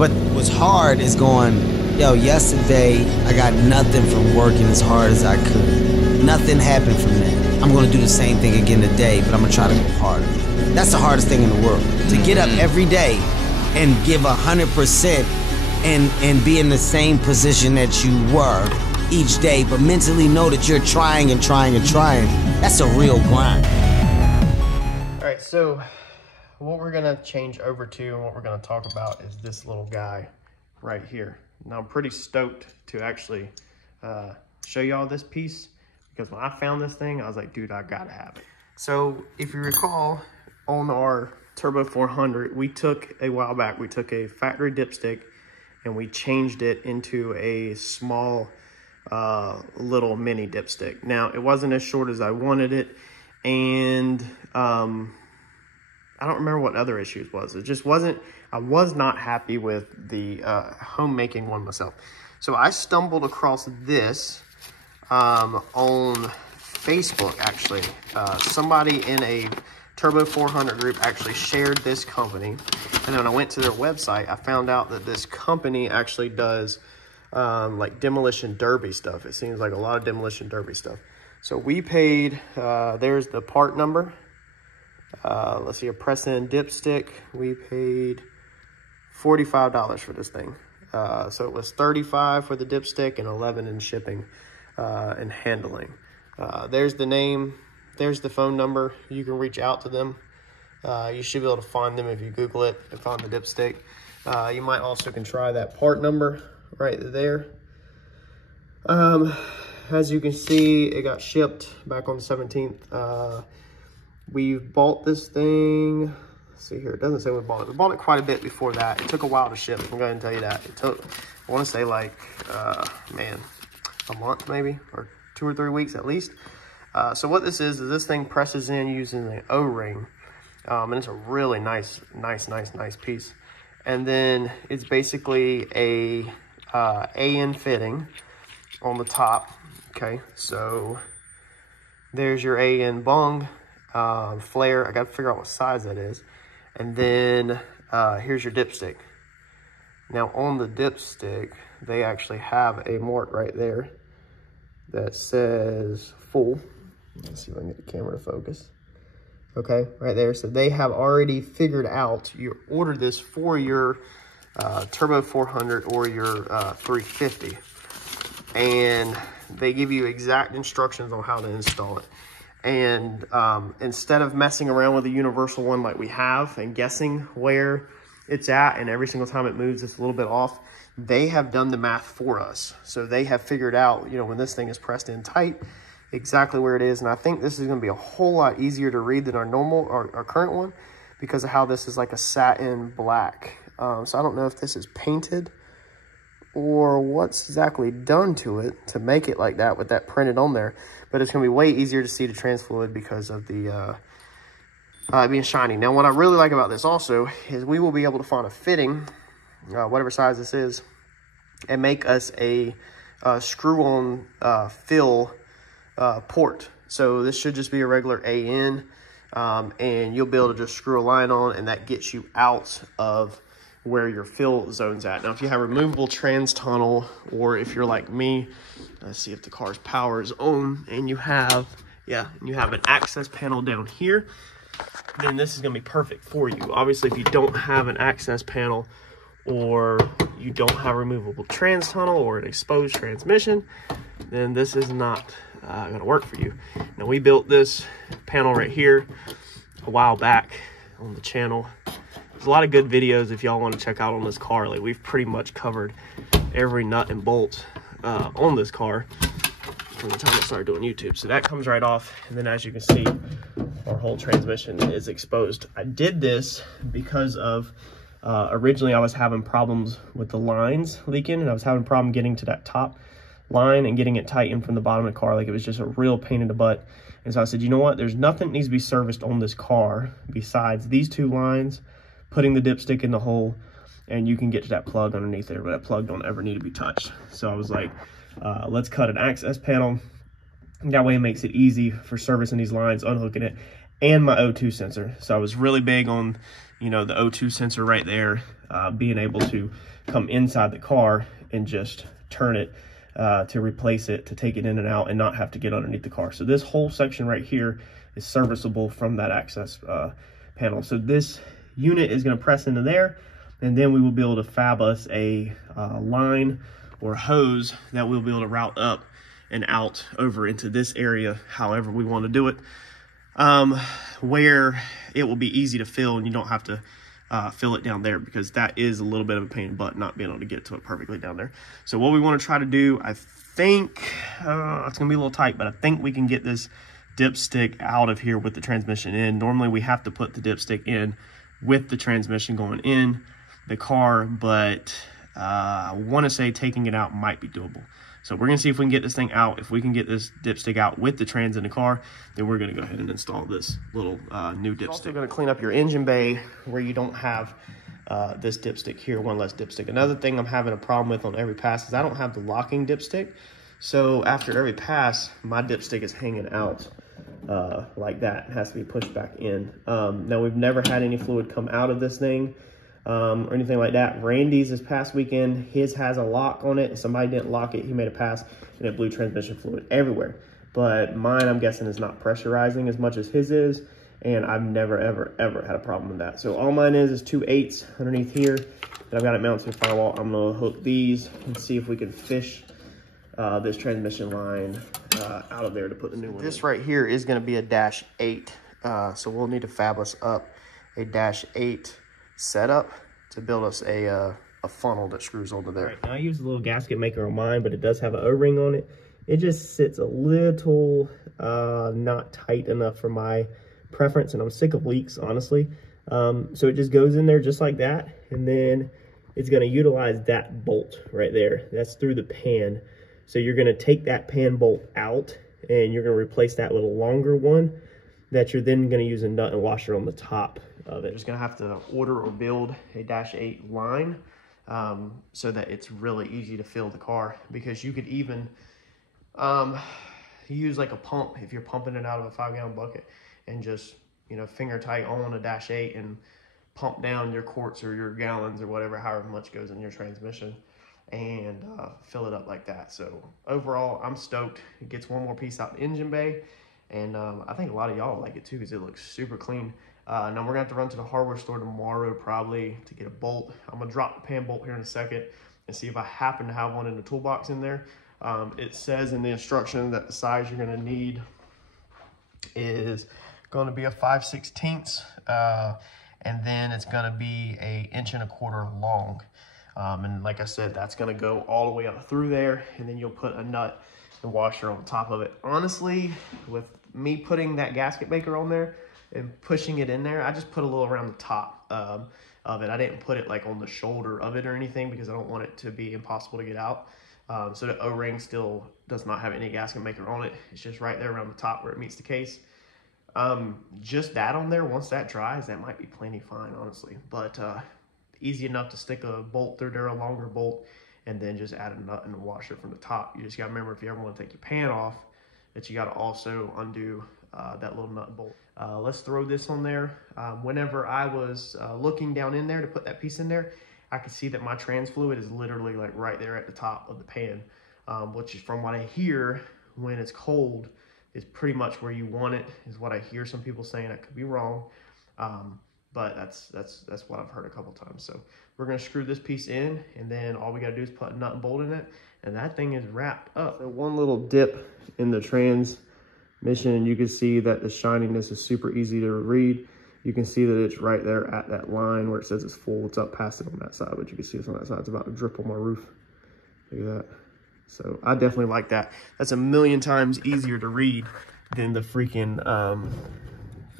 But what's hard is going, yo, yesterday I got nothing from working as hard as I could. Nothing happened from that. I'm gonna do the same thing again today, but I'm gonna try to go harder. That's the hardest thing in the world. To get up every day and give 100% and be in the same position that you were each day, but mentally know that you're trying and trying and trying. That's a real grind. All right, so what we're gonna change over to and what we're gonna talk about is this little guy right here. Now I'm pretty stoked to actually show y'all this piece, because when I found this thing, I was like, dude, I gotta have it. So if you recall, on our Turbo 400, we took a while back, we took a factory dipstick and we changed it into a small little mini dipstick. Now it wasn't as short as I wanted it, and I don't remember what other issues was. It just wasn't, I was not happy with the homemaking one myself. So I stumbled across this on Facebook, actually. Somebody in a Turbo 400 group actually shared this company. And then when I went to their website, I found out that this company actually does like demolition derby stuff. It seems like a lot of demolition derby stuff. So we paid, there's the part number. Let's see, a press-in dipstick. We paid $45 for this thing. So it was $35 for the dipstick and $11 in shipping and handling. There's the name. There's the phone number. You can reach out to them. You should be able to find them if you Google it and find the dipstick. You might also can try that part number right there. As you can see, it got shipped back on the 17th. We bought this thing, let's see here, it doesn't say we bought it. We bought it quite a bit before that. It took a while to ship, I'm going to tell you that. It took, I want to say like, man, a month maybe, or 2 or 3 weeks at least. So what this is this thing presses in using the O-ring, and it's a really nice piece. And then it's basically a AN fitting on the top, okay? So there's your AN bung. Flare, I got to figure out what size that is. And then here's your dipstick. Now on the dipstick, they actually have a mark right there that says full. Let's see if I can get the camera to focus. Okay, right there. So they have already figured out, you order this for your Turbo 400 or your 350. And they give you exact instructions on how to install it. And instead of messing around with a universal one like we have and guessing where it's at, and every single time it moves it's a little bit off, they have done the math for us. So they have figured out, you know, when this thing is pressed in tight, exactly where it is. And I think this is going to be a whole lot easier to read than our normal, our current one, because of how this is like a satin black. So I don't know if this is painted or what's exactly done to it to make it like that with that printed on there, but it's going to be way easier to see the trans fluid because of the being shiny. Now what I really like about this also is we will be able to find a fitting, whatever size this is, and make us a screw-on fill port. So this should just be a regular AN, and you'll be able to just screw a line on, and that gets you out of where your fill zone's at. Now, if you have removable trans tunnel, or if you're like me, let's see if the car's power is on, and you have, you have an access panel down here, then this is gonna be perfect for you. Obviously, if you don't have an access panel, or you don't have removable trans tunnel or an exposed transmission, then this is not gonna work for you. Now, we built this panel right here a while back on the channel. There's a lot of good videos if y'all want to check out on this car. Like, we've pretty much covered every nut and bolt on this car from the time I started doing YouTube. So that comes right off, and then as you can see, our whole transmission is exposed. I did this because of originally I was having problems with the lines leaking, and I was having a problem getting to that top line and getting it tightened from the bottom of the car. Like, it was just a real pain in the butt. And so I said, you know what, there's nothing that needs to be serviced on this car besides these 2 lines, putting the dipstick in the hole, and you can get to that plug underneath there, but that plug don't ever need to be touched. So I was like, let's cut an access panel. That way it makes it easy for servicing these lines, unhooking it, and my O2 sensor. So I was really big on, you know, the O2 sensor right there, being able to come inside the car and just turn it to replace it, to take it in and out and not have to get underneath the car. So this whole section right here is serviceable from that access panel. So this unit is going to press into there, and then we will be able to fab us a line or hose that we'll be able to route up and out over into this area however we want to do it, where it will be easy to fill and you don't have to fill it down there, because that is a little bit of a pain in the butt not being able to get to it perfectly down there. So what we want to try to do, I think it's gonna be a little tight, but I think we can get this dipstick out of here with the transmission in. Normally we have to put the dipstick in with the transmission going in the car, but I want to say taking it out might be doable. So we're gonna see if we can get this thing out. If we can get this dipstick out with the trans in the car, then we're gonna go ahead and install this little new dipstick. Also gonna clean up your engine bay where you don't have this dipstick here, one less dipstick. Another thing I'm having a problem with on every pass is I don't have the locking dipstick. So after every pass, my dipstick is hanging out like that. It has to be pushed back in. Now we've never had any fluid come out of this thing or anything like that. Randy's this past weekend, his has a lock on it. Somebody didn't lock it, he made a pass and it blew transmission fluid everywhere. But mine, I'm guessing, is not pressurizing as much as his is, and I've never ever had a problem with that. So all mine is 2 8s underneath here that I've got it mounted to the firewall. I'm gonna hook these and see if we can fish this transmission line out of there to put the new one. This right here is gonna be a -8, so we'll need to fab us up a -8 setup to build us a funnel that screws onto there. Right, now I use a little gasket maker on mine, but it does have an O-ring on it. It just sits a little not tight enough for my preference, and I'm sick of leaks, honestly. So it just goes in there just like that, and then it's going to utilize that bolt right there. That's through the pan. So you're going to take that pan bolt out, and you're going to replace that with a longer one that you're then going to use a nut and washer on the top of it. You're just going to have to order or build a -8 line so that it's really easy to fill the car, because you could even use like a pump if you're pumping it out of a 5-gallon bucket, and just, you know, finger tight on a -8 and pump down your quarts or your gallons or whatever, however much goes in your transmission, and fill it up like that. So overall, I'm stoked. It gets one more piece out the engine bay, and I think a lot of y'all like it too, because it looks super clean. Now we're gonna have to run to the hardware store tomorrow probably to get a bolt. I'm gonna drop the pan bolt here in a second and see if I happen to have one in the toolbox in there. It says in the instruction that the size you're gonna need is gonna be a 5/16, and then it's gonna be a 1.25 inch long. And like I said, that's gonna go all the way up through there, and then you'll put a nut and washer on top of it. Honestly, with me putting that gasket maker on there and pushing it in there, I just put a little around the top of it. I didn't put it like on the shoulder of it or anything, because I don't want it to be impossible to get out. So the O-ring still does not have any gasket maker on it. It's just right there around the top where it meets the case. Just that on there, once that dries, that might be plenty fine, honestly. But easy enough to stick a bolt through there, a longer bolt, and then just add a nut and a washer from the top. You just gotta remember, if you ever want to take your pan off, that you gotta also undo that little nut and bolt. Let's throw this on there. Whenever I was looking down in there to put that piece in there, I could see that my trans fluid is literally like right there at the top of the pan, which is, from what I hear, when it's cold, is pretty much where you want it, is what I hear some people saying. I could be wrong, but that's what I've heard a couple times. So we're gonna screw this piece in, and then all we gotta do is put a nut and bolt in it, and that thing is wrapped up. So one little dip in the transmission, and you can see that the shininess is super easy to read. You can see that it's right there at that line where it says it's full. It's up past it on that side, but you can see it's on that side. It's about to drip on my roof. Look at that. So I definitely like that. That's a million times easier to read than the freaking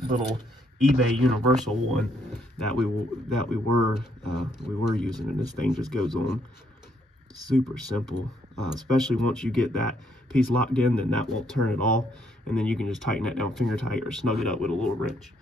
little eBay universal one that we were using. And this thing just goes on super simple, especially once you get that piece locked in, then that won't turn at all, and then you can just tighten that down finger tight or snug it up with a little wrench.